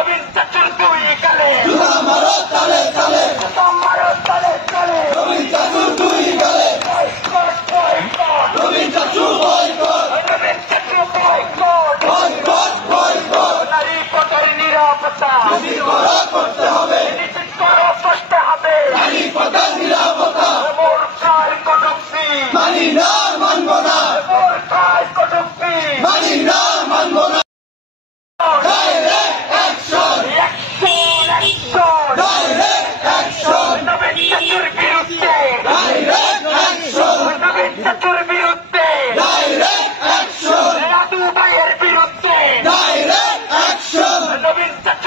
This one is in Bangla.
নবীন চাচুর দুই গালে জুতা মারো তালে তালে মারো তালে তালে নবীন চাচুর দুই গালে নবীন চাচু বয়কট নবীন চাচু বয়কট বয়কট বয়কট নারী পথের নিরাপত্তা নিশ্চিত করা করতে হবে নিশ্চিত করে করতে হবে নারী পথের নিরাপত্তা মূর্খায় কটূক্তি মানি না মানব না মূর্খায় কটূক্তি মানি না মানব না ডাইরেক্ট অ্যাকশন ডাইরেক্ট অ্যাকশন নবীন চাচুর বিরুদ্ধে ডাইরেক্ট অ্যাকশন নবীন চাচুর বিরুদ্ধে ডাইরেক্ট অ্যাকশন রাজু ভাইয়ের বিরুদ্ধে ডাইরেক্ট অ্যাকশন নবীন চাচুর